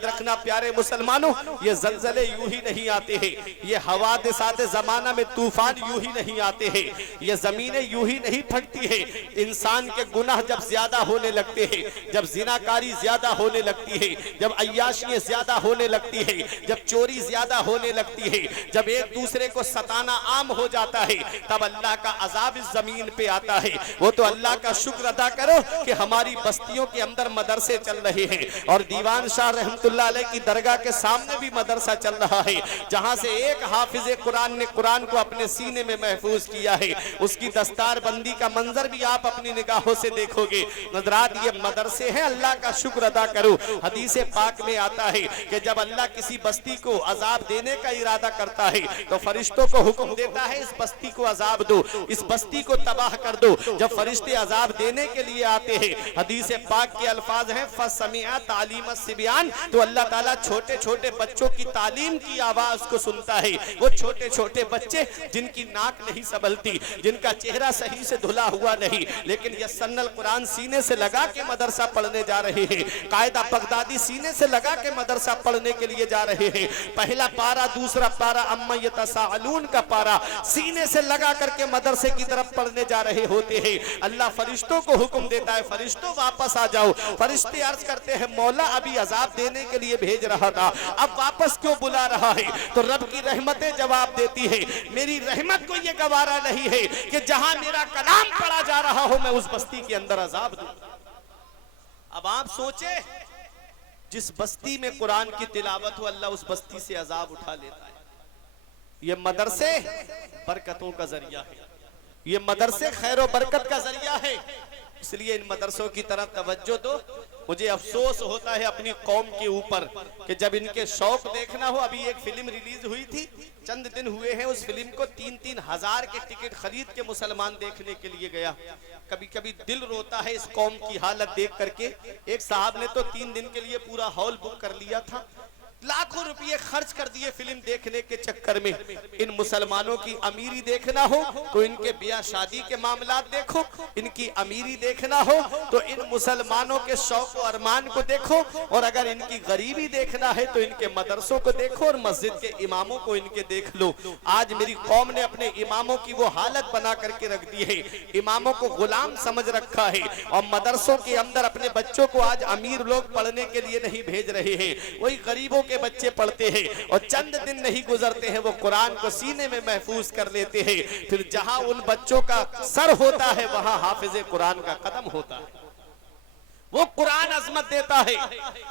याद रखना प्यारे मुसलमानों, ये जलजले यूं ही नहीं आते हैं, ये हवादिसात ज़माना में तूफान यूं ही नहीं आते हैं, ये जमीनें यूं ही नहीं फटती है। इंसान के गुनाह जब ज्यादा होने लगते हैं, जब जिनाकारी ज्यादा होने लगती है, जब अय्याशियां ज्यादा होने लगती है, जब चोरी ज्यादा होने लगती है, जब एक दूसरे को सताना आम हो जाता है, तब अल्लाह का अजाब इस जमीन पे आता है। वो तो अल्लाह का शुक्र अदा करो कि हमारी बस्तियों के अंदर मदरसे चल रहे हैं, और दीवान शाह रहमतुल्लाह अलैह की दरगाह के सामने भी मदरसा चल रहा है, जहां से एक हाफिज कुरान ने कुरान को अपने सीने में महफूज किया है। उसकी दस्तार बंदी का मंजर भी आप अपनी निगाहों से देखोगे। नजरात, ये मदरसे हैं, अल्लाह का शुक्र अदा करो। हदीस पाक में आता है कि जब अल्लाह किसी बस्ती को अजाब देने का इरादा करता है तो फरिश्तों को हुक्म देता है, इस बस्ती को अजाब दो, इस बस्ती को तबाह कर दो। जब फरिश्ते अजाब देने के लिए आते हैं, हदीस पाक के अल्फाज हैं फसमिया तालीम सिबियान, तो अल्लाह ताला छोटे छोटे बच्चों की तालीम की आवाज को सुनता है। वो छोटे छोटे बच्चे जिनकी नाक नहीं संभलती, जिनका चेहरा सही से धुला हुआ नहीं, लेकिन यस्सनल कुरान सीने से लगा के मदरसा पढ़ने जा रहे हैं। कायदा बगदादी सीने से लगा के मदरसा पढ़ने के लिए जा रहे हैं। पहला पारा, दूसरा पारा, अम्मा यतसाअलून का पारा सीने से लगा करके मदरसे की तरफ पढ़ने जा रहे होते हैं। अल्लाह फरिश्तों को हुक्म देता है, फरिश्तों वापस आ जाओ। फरिश्ते अर्ज करते हैं, मौला अभी अजाब देने के लिए भेज रहा था, अब वापस क्यों बुला रहा है? तो रब की रहमतें जवाब देती है, मेरी रहमत को यह गवारा नहीं है कि जहां मेरा कलाम पढ़ा जा रहा हो मैं उस बस्ती के अंदर अजाब दूं। अब आप सोचे, जिस बस्ती में कुरान की तिलावत हो अल्लाह उस बस्ती से अजाब उठा लेता है। ये मदरसे बरकतों का जरिया है, ये मदरसे खैर और बरकत का जरिया है, इसलिए इन मदरसों की तरफ तवज्जो दो। मुझे अफसोस होता है अपनी कौम के ऊपर कि जब इनके शौक देखना हो, अभी एक फिल्म रिलीज हुई थी, चंद दिन हुए हैं, उस फिल्म को 3-3 हजार के टिकट खरीद के मुसलमान देखने के लिए गया। कभी कभी दिल रोता है इस कौम की हालत देख करके। एक साहब ने तो 3 दिन के लिए पूरा हॉल बुक कर लिया था, लाखों रुपये खर्च कर दिए फिल्म देखने के चक्कर में। इन मुसलमानों की अमीरी देखना हो तो इनके ब्याह शादी के मामला देखो, इनकी अमीरी देखना हो तो इन मुसलमानों के शौक और अरमान को देखो, और अगर इनकी गरीबी देखना है तो इनके मदरसों को देखो और मस्जिद के इमामों को इनके देख लो। आज मेरी कौम ने अपने इमामों की वो हालत बना करके रख दी है, इमामों को गुलाम समझ रखा है, और मदरसों के अंदर अपने बच्चों को आज अमीर लोग पढ़ने के लिए नहीं भेज रहे हैं, वही गरीबों के बच्चे पढ़ते हैं, और चंद दिन नहीं गुजरते हैं वो कुरान को सीने में महफूज कर लेते हैं। फिर जहां उन बच्चों का सर होता है वहां हाफिज कुरान का कदम होता है। वो कुरान अजमत देता है,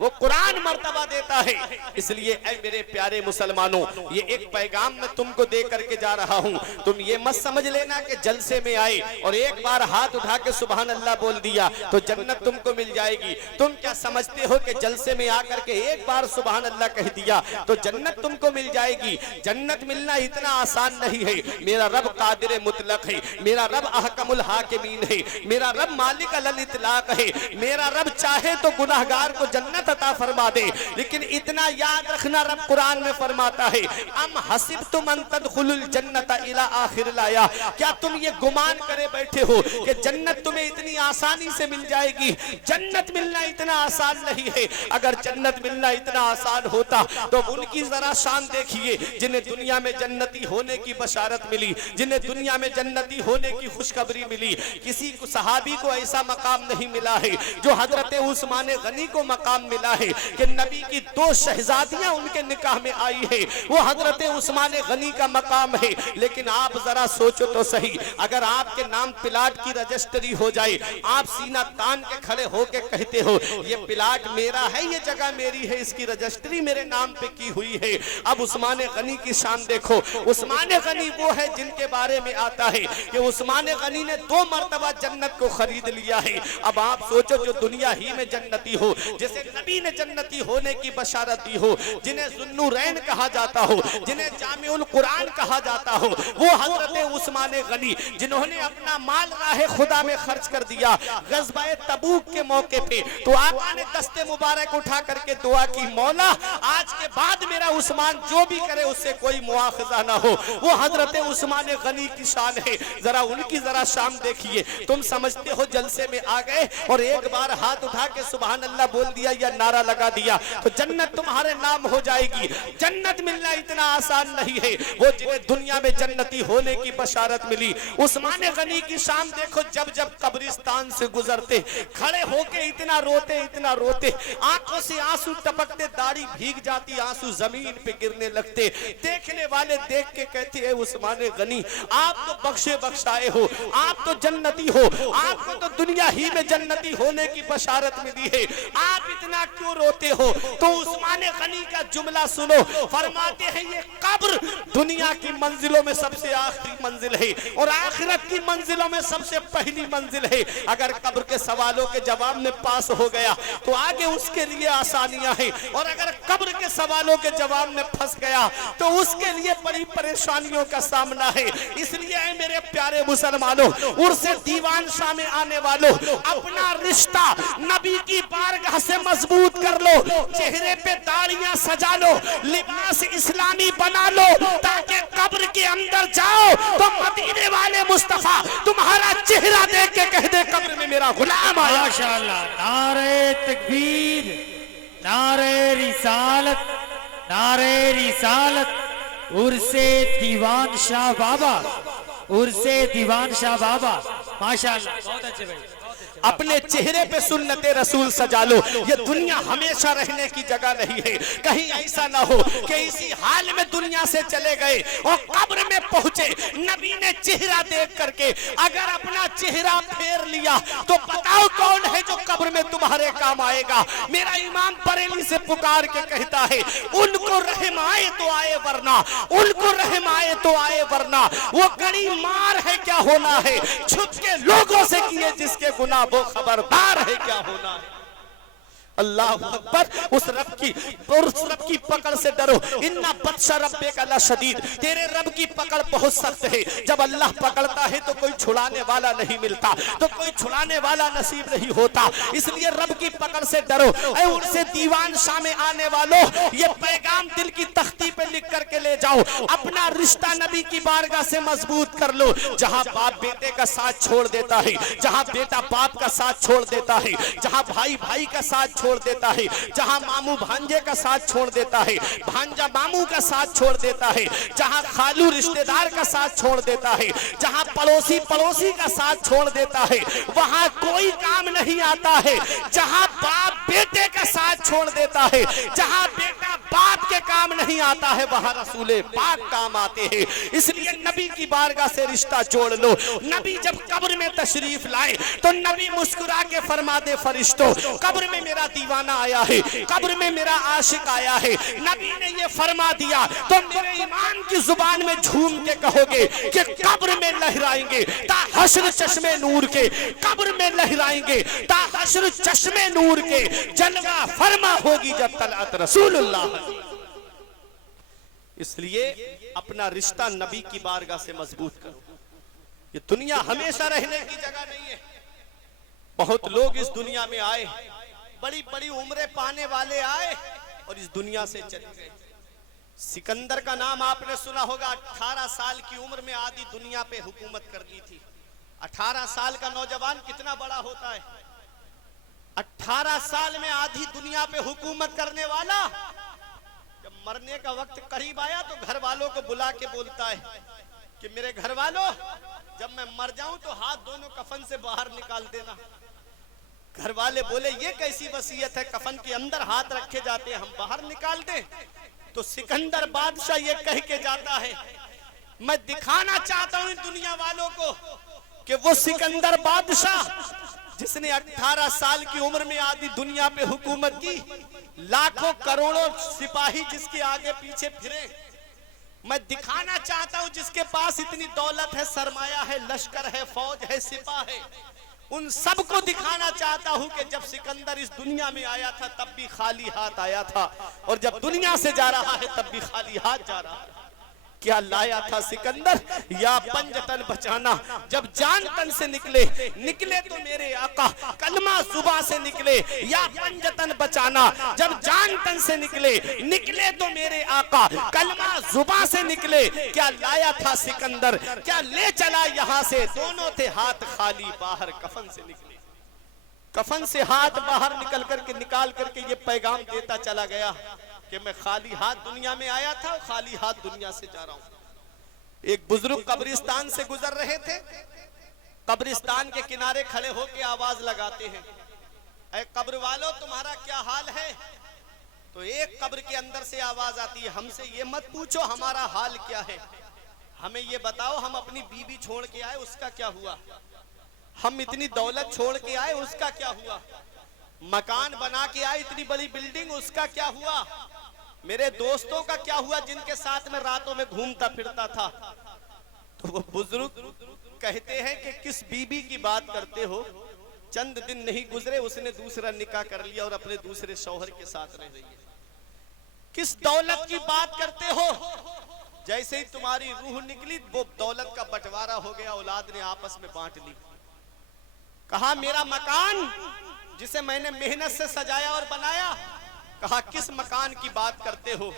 वो कुरान मर्तबा देता है। इसलिए ऐ मेरे प्यारे मुसलमानों, ये एक पैगाम मैं तुमको दे करके जा रहा हूँ। तुम ये मत समझ लेना कि जलसे में आए और एक बार हाथ उठा के सुभान अल्लाह बोल दिया तो जन्नत तुमको मिल जाएगी। तुम क्या समझते हो कि जलसे में आकर के एक बार सुभान अल्लाह कह दिया तो जन्नत तुमको मिल जाएगी? जन्नत मिलना इतना आसान नहीं है। मेरा रब कादिर मुतलक है, मेरा रब अहकमुल हाकिमीन है, मेरा रब मालिक अल इतलाक है। मेरा रब चाहे तो गुनाहगार को जन्नत अता फरमा दे, लेकिन इतना याद रखना रब कुरान में फरमाता है, अम हसिबतुम अन तदखुलुल जन्नत इला आखिरिल आया, क्या तुम ये गुमान करे बैठे हो कि जन्नत तुम्हें इतनी आसानी से मिल जाएगी? जन्नत मिलना इतना आसान नहीं है। अगर जन्नत मिलना इतना आसान होता तो उनकी जरा शान देखिए जिन्हें दुनिया में जन्नती होने की बशारत मिली, जिन्हें दुनिया में जन्नती होने की खुशखबरी मिली। किसी सहाबी को ऐसा मकाम नहीं मिला है जो हजरत उस्मान गनी को मकाम मिला है कि नबी की 2 शहजादियां उनके निकाह में आई है, वो हजरत उस्मान गनी का मकाम है। लेकिन आप जरा सोचो तो सही, अगर आपके नाम प्लाट की रजिस्ट्री हो जाए, आप सीना तान के खड़े होके कहते हो ये प्लाट मेरा है, ये जगह मेरी है, इसकी रजिस्ट्री मेरे नाम पे की हुई है। अब उस्मान गनी की शान देखो। उस्मान गनी वो है जिनके बारे में आता है कि उस्मान गनी ने 2 मरतबा जन्नत को खरीद लिया है। अब आप सोचो जो दुनिया ही में जन्नती हो, जैसे नबी ने जन्नती होने की बशारत दी हो, जिन्हें ज़ुन्नुरैन कहा जाता हो, जिन्हें जामिउल कुरान कहा जाता हो, वो हजरत उस्मान गनी जिन्होंने अपना माल राहे खुदा में खर्च कर दिया ग़ज़वा तबूक के मौके पे। तो आपने दस्ते मुबारक उठा करके दुआ की, मौला आज के बाद मेरा उस्मान जो भी करे उससे कोई मुआखज़ा ना हो। वो हजरत उस्मान गनी की शान है। जरा उनकी जरा शान देखिए। तुम समझते हो जलसे में आ गए और एक बार अगर हाथ उठा के सुभान अल्लाह बोल दिया या नारा लगा दिया तो जन्नत तुम्हारे नाम हो जाएगी। जन्नत मिलना इतना आसान नहीं है। वो जिन्हें दुनिया में जन्नती होने की बशारत मिली, उस्मान गनी की शाम देखो, जब जब कब्रिस्तान से गुजरते खड़े होके इतना रोते, आंखों से आंसू टपकते, दाढ़ी भीग जाती, आंसू जमीन पे गिरने लगते। देखने वाले देख के कहते हैं उस्मान गनी आप तो बख्शे बख्शाए हो, आप तो जन्नती हो, आपको तो दुनिया ही में जन्नती होने की बशारत मिली है, आप इतना क्यों रोते हो? तो उस्मान गनी का जुमला सुनो, फरमाते हैं ये कब्र दुनिया की मंजिलों में सबसे आखिरी मंजिल है और आखिरत की मंजिलों में सबसे पहली मंजिल है। अगर कब्र के सवालों के जवाब में पास हो गया तो आगे उसके लिए आसानियां हैं, और अगर कब्र के सवालों के जवाब में फंस गया तो उसके लिए बड़ी परेशानियों का सामना है। इसलिए मेरे प्यारे मुसलमानों, उर्से दीवान शाह में आने वालों, अपना रिश्ता नबी की बारगाह से मजबूत कर लो, चेहरे पे दाढ़ियां सजा लो, लिबास इस्लामी बना लो, ताकि कब्र के अंदर जाओ तो मदीने वाले मुस्तफा तुम्हारा चेहरा देख के कह दे कब्र में मेरा गुलाम आया। माशाअल्लाह, नारे तकबीर, नारे रिसालत, नारे रिसालत। उर्से दीवान शाह बाबा, उर्से दीवान शाह बाबा, माशाअल्लाह, बहुत अच्छे भाई। अपने चेहरे पे सुन्नते रसूल सजा लो। ये दुनिया हमेशा रहने की जगह नहीं है। कहीं ऐसा ना हो कि इसी हाल में दुनिया से चले गए और कब्र में पहुंचे, नबी ने चेहरा देख करके अगर अपना चेहरा फेर लिया तो बताओ कौन है जो कब्र में तुम्हारे काम आएगा? मेरा इमाम बरेली से पुकार के कहता है, उनको रहम आए तो आए वरना, उनको रहम आए तो आए वरना। वो गड़ी मार है क्या होना है, छुप के लोगों से किए जिसके गुनाह वो खबरदार है क्या होना है। अल्लाह अकबर। उस रब की पकड़ से डरो। इन्ना बत्शा रब्बे का लशदीद, तेरे रब की पकड़ बहुत सख्त है। जब अल्लाह पकड़ता है तो कोई छुड़ाने वाला नहीं मिलता, तो कोई छुड़ाने वाला नसीब नहीं होता। इसलिए रब की पकड़ से डरो। ऐ उनसे दीवान शाह में आने वालों, ये पैगाम दिल की तख्ती पे लिख करके ले जाओ। अपना रिश्ता नबी की बारगाह से मजबूत कर लो। जहां बाप बेटे का साथ छोड़ देता है, जहां बेटा बाप का साथ छोड़ देता है, जहां भाई भाई का साथ छोड़ देता है, जहां मामू भांजे का साथ छोड़ देता है, भांजा मामू का साथ छोड़ देता है, जहां खालू रिश्तेदार का साथ छोड़ देता है, जहां पड़ोसी पड़ोसी का साथ छोड़ देता है, वहां कोई काम नहीं आता है। जहां बाप बेटे का साथ छोड़ देता है, जहां बेटा बाप के काम नहीं आता है, वहां रसूले पाक काम आते हैं। इसलिए नबी की बारगाह से रिश्ता जोड़ लो। नबी जब कब्र में तशरीफ लाए तो नबी मुस्कुरा के फरमा दे, फरिश्तों कब्र में मेरा दीवाना आया है, कब्र में मेरा आशिक आया है। नबी ने ये फरमा दिया तो मेरे ईमान की जुबान में झूम के कहोगे कि कब्र में लहराएंगे ता हश्र चश्मे नूर के, कब्र में लहराएंगे ता हश्र चश्मे नूर के, जलवा फरमा होगी जब तलअत रसूलुल्लाह। इसलिए अपना रिश्ता नबी की बारगाह से मजबूत करो। ये दुनिया हमेशा रहने की जगह नहीं है। बहुत लोग इस दुनिया में आए, बड़ी बड़ी उम्रें पाने वाले आए और इस दुनिया से चले गए। सिकंदर का नाम आपने सुना होगा। 18 साल की उम्र में आधी दुनिया पे हुकूमत कर दी थी। 18 साल का नौजवान कितना बड़ा होता है? 18 साल में आधी दुनिया पे हुकूमत करने वाला जब मरने का वक्त करीब आया तो घर वालों को बुला के बोलता है कि मेरे घर वालों, जब मैं मर जाऊं तो हाथ दोनों कफन से बाहर निकाल देना। घर वाले बोले ये कैसी वसीयत है, कफन के अंदर हाथ रखे जाते हैं, हम बाहर निकाल दें? तो सिकंदर बादशाह ये कह के जाता है, मैं दिखाना चाहता हूं दुनिया वालों को कि वो सिकंदर बादशाह जिसने 18 साल की उम्र में आधी दुनिया पे हुकूमत की, लाखों करोड़ों सिपाही जिसके आगे पीछे फिरे, मैं दिखाना चाहता हूं जिसके पास इतनी दौलत है, सरमाया है, लश्कर है, फौज है, सिपा है, उन सबको दिखाना चाहता हूं कि जब सिकंदर इस दुनिया में आया था तब भी खाली हाथ आया था और जब दुनिया से जा रहा है तब भी खाली हाथ जा रहा है। क्या लाया था सिकंदर? या पंजतन बचाना। जब जान तन से निकले तो मेरे आका, कलमा जुबां से निकले, या पंजतन बचाना। जब जान तन से निकले तो मेरे आका, कलमा जुबां से निकले। क्या लाया था सिकंदर? क्या ले चला यहाँ से? दोनों थे हाथ खाली, बाहर कफन से निकले। कफन से हाथ बाहर निकाल करके ये पैगाम देता चला गया कि मैं खाली हाथ दुनिया में आया था और खाली हाथ दुनिया से जा रहा हूं। एक बुजुर्ग कब्रिस्तान से गुजर रहे थे, कब्रिस्तान के किनारे खड़े होकर आवाज लगाते हैं, ऐ कब्र वालों तुम्हारा क्या हाल है। तो एक कब्र के अंदर से आवाज आती है, हमसे ये मत पूछो हमारा हाल क्या है, हमें ये बताओ हम अपनी बीवी छोड़ के आए उसका क्या हुआ, हम इतनी दौलत छोड़ के आए उसका क्या हुआ, मकान बना के आए इतनी बड़ी बिल्डिंग उसका क्या हुआ, मेरे दोस्तों का क्या हुआ जिनके साथ में रातों में घूमता फिरता था। तो वो बुजुर्ग कहते हैं कि किस बीबी की बात करते हो, चंद दिन नहीं गुजरे उसने दूसरा निकाह कर लिया और अपने दूसरे शौहर के साथ रह रही है। किस दौलत की बात करते हो, जैसे ही तुम्हारी रूह निकली वो दौलत का बंटवारा हो गया, औलाद ने आपस में बांट ली। कहा मेरा मकान जिसे मैंने मेहनत से सजाया और बनाया, कहा किस मकान की बात करते हो,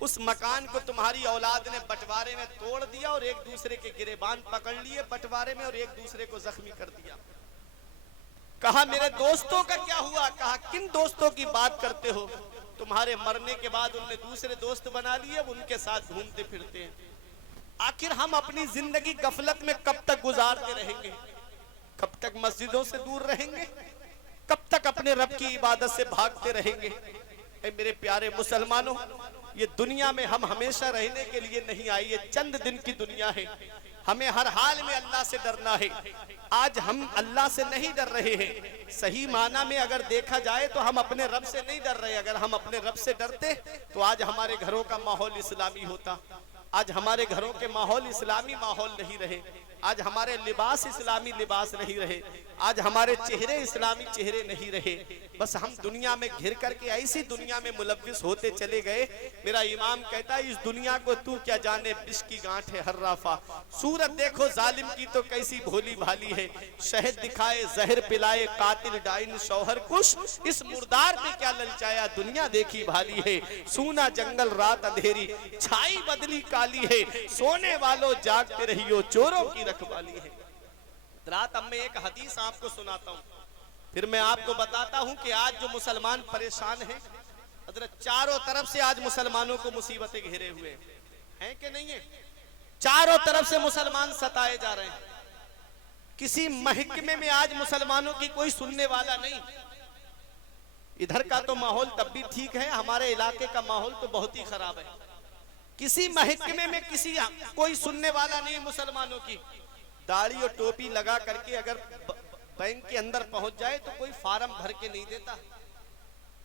उस मकान को तुम्हारी औलाद ने बंटवारे में तोड़ दिया और एक दूसरे के गिरेबान पकड़ लिए बंटवारे में और एक दूसरे को जख्मी कर दिया। कहा मेरे दोस्तों का क्या हुआ, कहा किन दोस्तों की बात करते हो, तुम्हारे मरने के बाद उनने दूसरे दोस्त बना लिए, उनके साथ घूमते फिरते हैं। आखिर हम अपनी जिंदगी गफलत में कब तक गुजारते रहेंगे, कब तक मस्जिदों से दूर रहेंगे, कब तक अपने रब की इबादत से भागते रहेंगे। ऐ मेरे प्यारे मुसलमानों, ये दुनिया में हम हमेशा रहने के लिए नहीं आए, ये चंद दिन की दुनिया है, हमें हर हाल में अल्लाह से डरना है। आज हम अल्लाह से नहीं डर रहे हैं, सही माना में अगर देखा जाए तो हम अपने रब से नहीं डर रहे। अगर हम अपने रब से डरते तो आज हमारे घरों का माहौल इस्लामी होता, आज हमारे घरों के माहौल इस्लामी माहौल नहीं रहे, आज हमारे लिबास इस्लामी लिबास नहीं रहे, आज हमारे चेहरे इस्लामी चेहरे नहीं रहे। बस हम दुनिया में घिर करके ऐसी दुनिया में मुलव्विस होते चले गए। मेरा इमाम कहता है इस दुनिया को तू क्या जाने, विष की गांठ है हर्राफा, सूरत देखो जालिम की तो कैसी भोली भाली है, शहद दिखाए जहर पिलाए कातिल डाइन शौहर कुश, इस मुर्दार पे क्या ललचाया दुनिया देखी भाली है, सूना जंगल रात अंधेरी छाई बदली काली है, सोने वालों जागते रहियो चोरों की रखवाली है। रात अब मैं एक हदीस आपको सुनाता हूँ, फिर मैं आपको बताता हूँ कि आज जो मुसलमान परेशान हैं, हजरत चारों तरफ से आज मुसलमानों को मुसीबतें घेरे हुए हैं कि नहीं है, चारों तरफ से मुसलमान सताए जा रहे हैं, किसी महकमे में आज मुसलमानों की कोई सुनने वाला नहीं। इधर का तो माहौल तब भी ठीक है, हमारे इलाके का माहौल तो बहुत ही खराब है, किसी महकमे में किसी कोई सुनने वाला नहीं मुसलमानों की। दाढ़ी और टोपी लगा करके अगर बैंक के अंदर पहुंच जाए तो कोई फार्म भर के नहीं देता,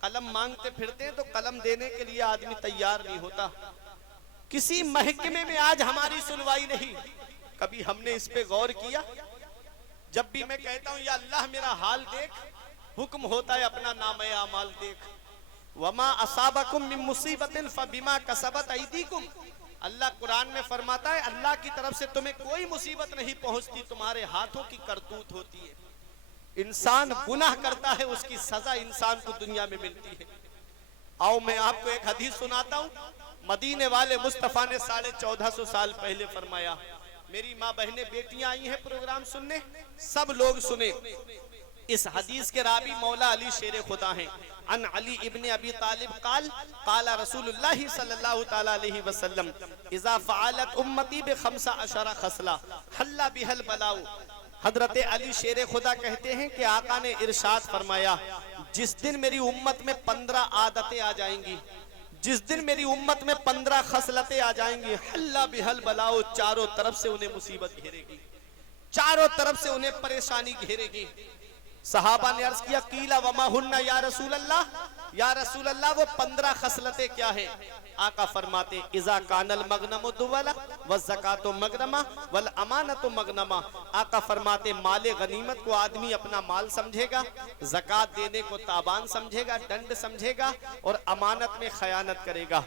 कलम मांगते फिरते हैं तो कलम देने के लिए आदमी तैयार नहीं होता। किसी महकमे में आज हमारी सुनवाई नहीं। कभी हमने इस पे गौर किया? जब भी मैं कहता हूं या अल्लाह मेरा हाल देख, हुक्म होता है अपना नामे अमाल देख। वमा असाबकुम मिन मुसीबतिन फबिमा कसबत ऐदीकुम, अल्लाह कुरान में फरमाता है अल्लाह की तरफ से तुम्हें कोई मुसीबत नहीं पहुंचती, तुम्हारे हाथों की करतूत होती है। इंसान गुनाह करता है उसकी सजा इंसान को दुनिया में मिलती है। आओ मैं आपको एक हदीस सुनाता हूँ, मदीने वाले मुस्तफा ने 1450 साल पहले फरमाया। मेरी माँ बहनें बेटियां आई हैं प्रोग्राम सुनने, सब लोग सुने। इस हदीस के रावी मौला अली शेर खुदा हैं। अन अली इब्ने अबी तालिब काल काला रसूलुल्लाह सल्लल्लाहु तआला अलैहि वसल्लम इज़ा फ़अलत उम्मती बिखम्सा अशरा खसला हल्ला बिहल बलाउ। हजरत अली शेर खुदा कहते हैं कि आका ने इरशाद फरमाया, जिस दिन मेरी उम्मत में 15 आदतें आ जाएंगी, जिस दिन मेरी उम्मत में 15 खसलतें आ जाएंगी, हल्ला बिहल बलाउ, चारों तरफ से उन्हें मुसीबत घेरेगी, चारों तरफ से उन्हें परेशानी घेरेगी। सहाबा ने अर्ज किया कीला वमा हुन्ना या रसूल अल्लाह, वो 15 खसलतें क्या है? आका फरमाते इज़ा कानल मगनमु दुवला व ज़कातो मगनमा वल अमानतो मगनमा। आका फरमाते माले गनीमत को आदमी अपना माल समझेगा, ज़कात देने को ताबान समझेगा, दंड समझेगा और अमानत में खयानत करेगा।